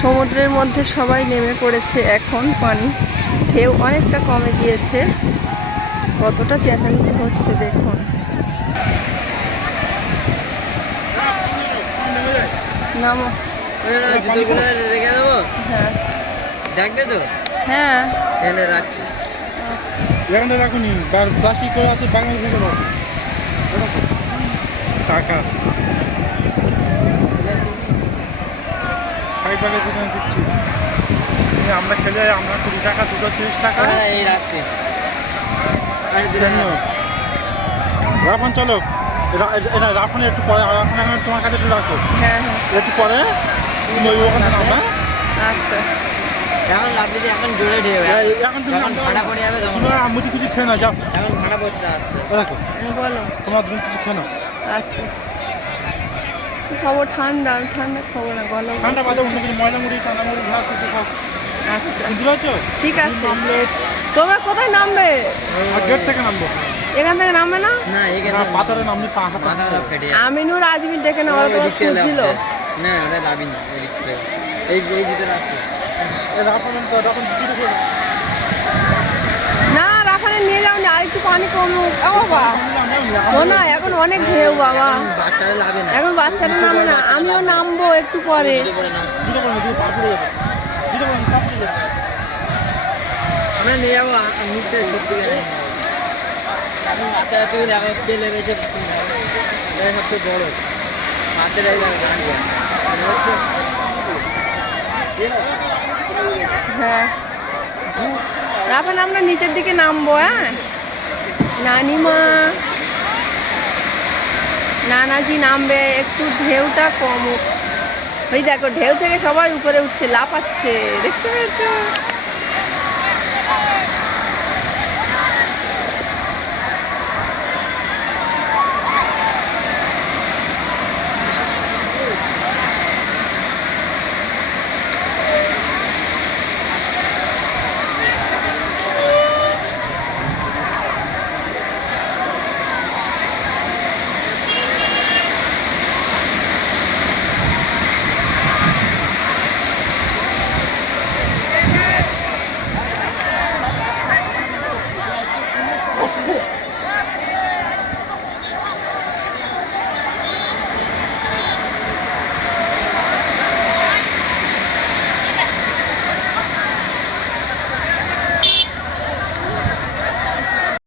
সমুদ্রের মধ্যে সবাই নেমে পড়েছে এখন পানি ঢেউ অনেকটা কমে গিয়েছে কতটা চেঁচামেচি হচ্ছে দেখুন নামো রেখে দেবো হ্যাঁ দেখবে তো। হ্যাঁ। এনে রাখছি এখানে রাখুনি প্লাস্টিক করে আছে বাংলা থেকে টাকা। ফাইবারের দোকানে দিচ্ছি আমরা খেলে আমরা কুড়ি টাকা দুটো তিরিশ টাকা। হ্যাঁ এই রাখছি। রাফান চলো। এটা রাফানে একটু পরে রাফান এখন তোমার কাছে একটু রাখো। হ্যাঁ হ্যাঁ। একটু পরে। তুমি ওই ওখানে নামবে আচ্ছা। এখন লাগবে যে এখন জোরে ঢেউ এখন তুমি যখন ভাড়া পড়ে যাবে তখন তোমরা কিছু খেয়ে না যাও। এখন ভাড়া পড়তে আসছে। দেখো হ্যাঁ, বলো। তোমার দুজন কিছু খেয়ে নাও। আচ্ছা। খবর ঠান্ডা ঠান্ডা খবর না গলা ঠান্ডা বাদে অন্য কিছু ময়লা মুড়ি ঠান্ডা মুড়ি ভাত কিছু খাও। আচ্ছা। ঠিক আছে। তোমরা কোথায় নামবে? গেট থেকে নামবো। এখান থেকে নামবে না? না এখানে না পাথরে নামলে পা হাত ফেটে আমিনুর আজমির ডেকে না ওরা তোমার খুঁজছিল। লাগছে। না না দিক থেকে এই না রাখানে নিয়ে যাও না আরেকটু পানি কমুক। ও বাবা। ও না এখন অনেক ঢেউ বাবা। বাচ্চারা এখন বাচ্চাটা নামে না আমিও নামবো একটু পরে। আমরা নিয়ে যাব সত্যি এখন বাচ্চারা তুই এখন তেল লেগেছে এটা সবচেয়ে বড়। গান হ্যাঁ। রাফান, আমরা নিচের দিকে নামবো হ্যাঁ? নানিমা। নানাজি নামবে, একটু ঢেউটা কম ওই দেখো, ঢেউ থেকে সবাই উপরে উঠছে, লাফাচ্ছে, দেখতে পেয়েছ?